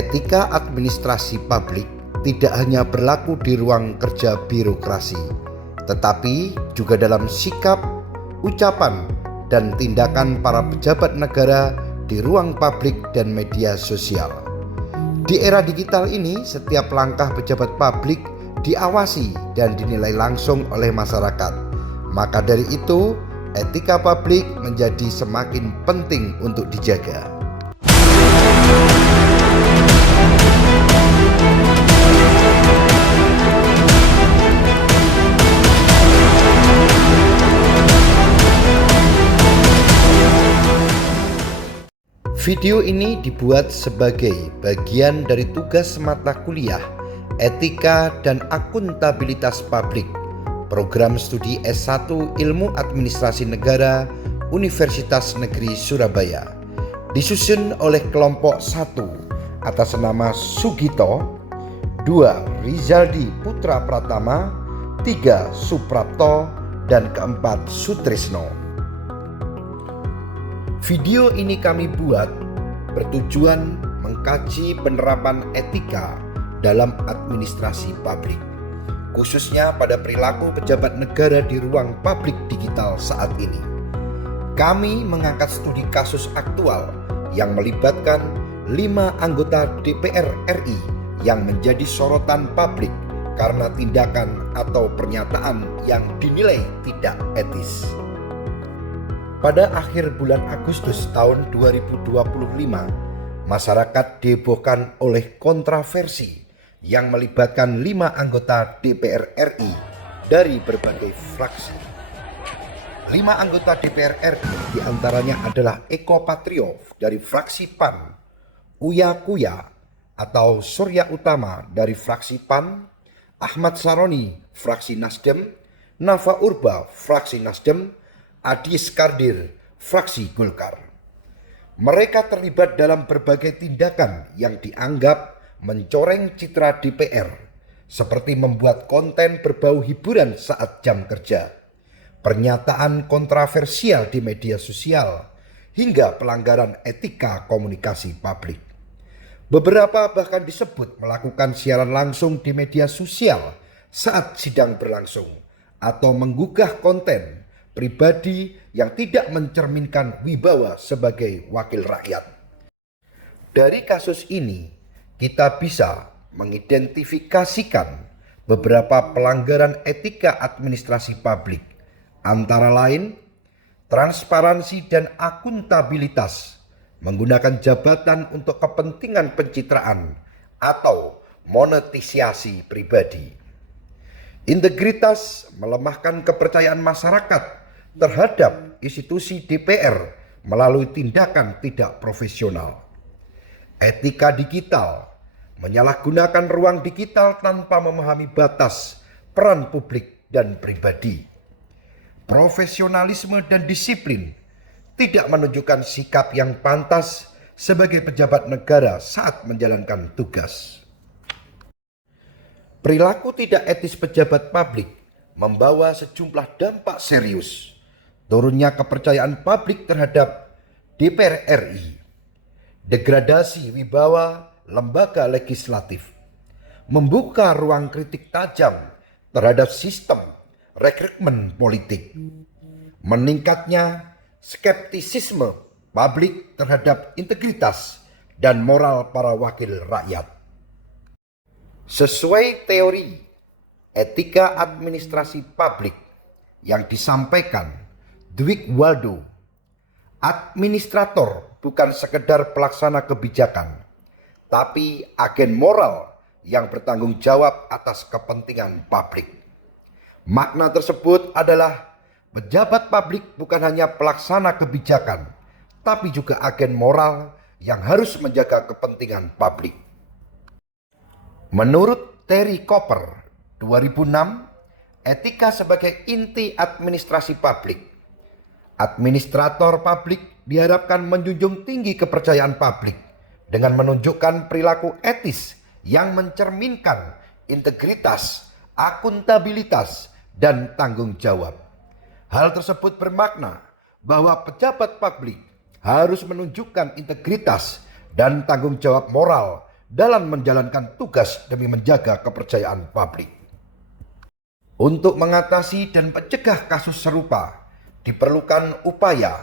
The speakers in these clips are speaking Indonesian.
Etika administrasi publik tidak hanya berlaku di ruang kerja birokrasi, tetapi juga dalam sikap, ucapan, dan tindakan para pejabat negara di ruang publik dan media sosial. Di era digital ini, setiap langkah pejabat publik diawasi dan dinilai langsung oleh masyarakat. Maka dari itu, etika publik menjadi semakin penting untuk dijaga. Video ini dibuat sebagai bagian dari tugas mata kuliah Etika dan Akuntabilitas Publik, program studi S1 Ilmu Administrasi Negara Universitas Negeri Surabaya, disusun oleh kelompok 1 atas nama Sugito, 2 Rizaldi Putra Pratama, 3 Suprapto, dan keempat Sutrisno. Video ini kami buat bertujuan mengkaji penerapan etika dalam administrasi publik, khususnya pada perilaku pejabat negara di ruang publik digital saat ini. Kami mengangkat studi kasus aktual yang melibatkan 5 anggota DPR RI yang menjadi sorotan publik karena tindakan atau pernyataan yang dinilai tidak etis. Pada akhir bulan Agustus tahun 2025, masyarakat dihebohkan oleh kontroversi yang melibatkan 5 anggota DPR RI dari berbagai fraksi. 5 anggota DPR RI diantaranya adalah Eko Patrio dari fraksi PAN, Uya Kuya atau Surya Utama dari fraksi PAN, Ahmad Saroni fraksi Nasdem, Nafa Urba fraksi Nasdem, Adi Skardir, fraksi Golkar. Mereka terlibat dalam berbagai tindakan yang dianggap mencoreng citra DPR, seperti membuat konten berbau hiburan saat jam kerja, pernyataan kontroversial di media sosial, hingga pelanggaran etika komunikasi publik. Beberapa bahkan disebut melakukan siaran langsung di media sosial saat sidang berlangsung atau menggugah konten pribadi yang tidak mencerminkan wibawa sebagai wakil rakyat. Dari kasus ini, kita bisa mengidentifikasikan beberapa pelanggaran etika administrasi publik, antara lain transparansi dan akuntabilitas, menggunakan jabatan untuk kepentingan pencitraan atau monetisasi pribadi. Integritas, melemahkan kepercayaan masyarakat terhadap institusi DPR melalui tindakan tidak profesional. Etika digital, menyalahgunakan ruang digital tanpa memahami batas, peran publik dan pribadi. Profesionalisme dan disiplin, tidak menunjukkan sikap yang pantas sebagai pejabat negara saat menjalankan tugas. Perilaku tidak etis pejabat publik membawa sejumlah dampak serius. Turunnya kepercayaan publik terhadap DPR RI, degradasi wibawa lembaga legislatif, membuka ruang kritik tajam terhadap sistem rekrutmen politik, meningkatnya skeptisisme publik terhadap integritas dan moral para wakil rakyat. Sesuai teori etika administrasi publik yang disampaikan Dwight Waldo, administrator bukan sekedar pelaksana kebijakan, tapi agen moral yang bertanggung jawab atas kepentingan publik. Makna tersebut adalah pejabat publik bukan hanya pelaksana kebijakan, tapi juga agen moral yang harus menjaga kepentingan publik. Menurut Terry Cooper, 2006, etika sebagai inti administrasi publik. Administrator publik diharapkan menjunjung tinggi kepercayaan publik dengan menunjukkan perilaku etis yang mencerminkan integritas, akuntabilitas, dan tanggung jawab. Hal tersebut bermakna bahwa pejabat publik harus menunjukkan integritas dan tanggung jawab moral dalam menjalankan tugas demi menjaga kepercayaan publik. Untuk mengatasi dan mencegah kasus serupa, diperlukan upaya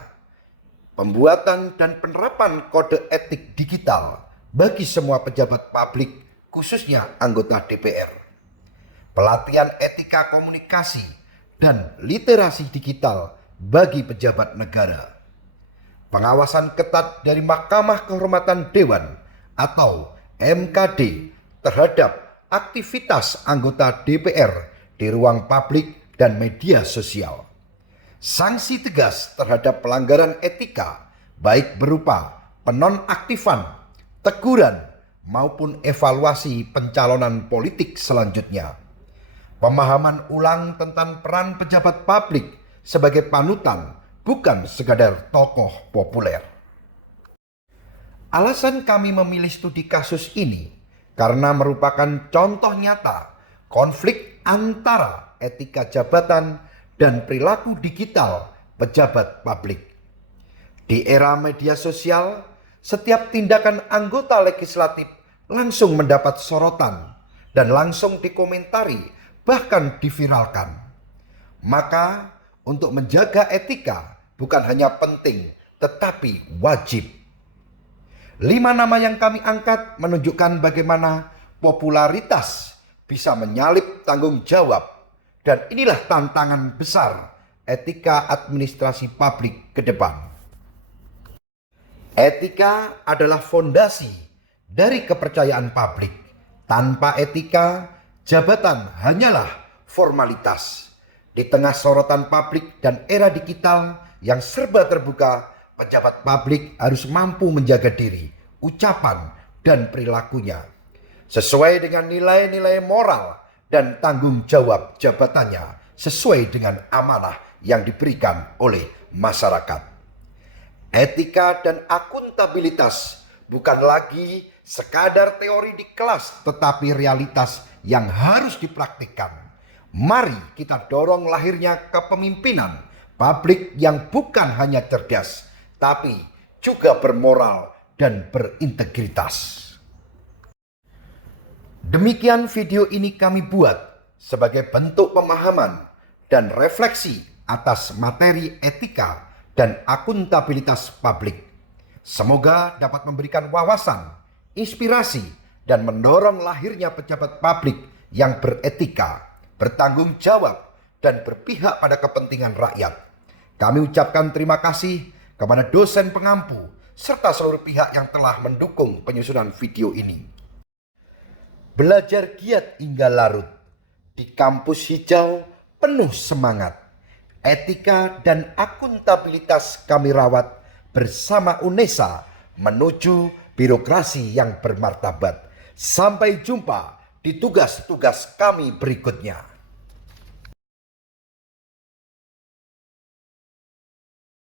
pembuatan dan penerapan kode etik digital bagi semua pejabat publik, khususnya anggota DPR. Pelatihan etika komunikasi dan literasi digital bagi pejabat negara. Pengawasan ketat dari Mahkamah Kehormatan Dewan atau MKD terhadap aktivitas anggota DPR di ruang publik dan media sosial. Sanksi tegas terhadap pelanggaran etika baik berupa penonaktifan, teguran, maupun evaluasi pencalonan politik selanjutnya. Pemahaman ulang tentang peran pejabat publik sebagai panutan, bukan sekadar tokoh populer. Alasan kami memilih studi kasus ini karena merupakan contoh nyata konflik antara etika jabatan dan perilaku digital pejabat publik. Di era media sosial, setiap tindakan anggota legislatif langsung mendapat sorotan dan langsung dikomentari, bahkan diviralkan. Maka untuk menjaga etika bukan hanya penting tetapi wajib. 5 nama yang kami angkat menunjukkan bagaimana popularitas bisa menyalip tanggung jawab, dan inilah tantangan besar etika administrasi publik ke depan. Etika adalah fondasi dari kepercayaan publik. Tanpa etika, jabatan hanyalah formalitas. Di tengah sorotan publik dan era digital yang serba terbuka, pejabat publik harus mampu menjaga diri, ucapan, dan perilakunya sesuai dengan nilai-nilai moral dan tanggung jawab jabatannya, sesuai dengan amanah yang diberikan oleh masyarakat. Etika dan akuntabilitas bukan lagi sekadar teori di kelas, tetapi realitas yang harus dipraktikkan. Mari kita dorong lahirnya kepemimpinan publik yang bukan hanya cerdas, tapi juga bermoral dan berintegritas. Demikian video ini kami buat sebagai bentuk pemahaman dan refleksi atas materi etika dan akuntabilitas publik. Semoga dapat memberikan wawasan, inspirasi, dan mendorong lahirnya pejabat publik yang beretika, bertanggung jawab, dan berpihak pada kepentingan rakyat. Kami ucapkan terima kasih kepada dosen pengampu serta seluruh pihak yang telah mendukung penyusunan video ini. Belajar giat hingga larut di kampus hijau penuh semangat. Etika dan akuntabilitas kami rawat bersama UNESA menuju birokrasi yang bermartabat. Sampai jumpa di tugas-tugas kami berikutnya.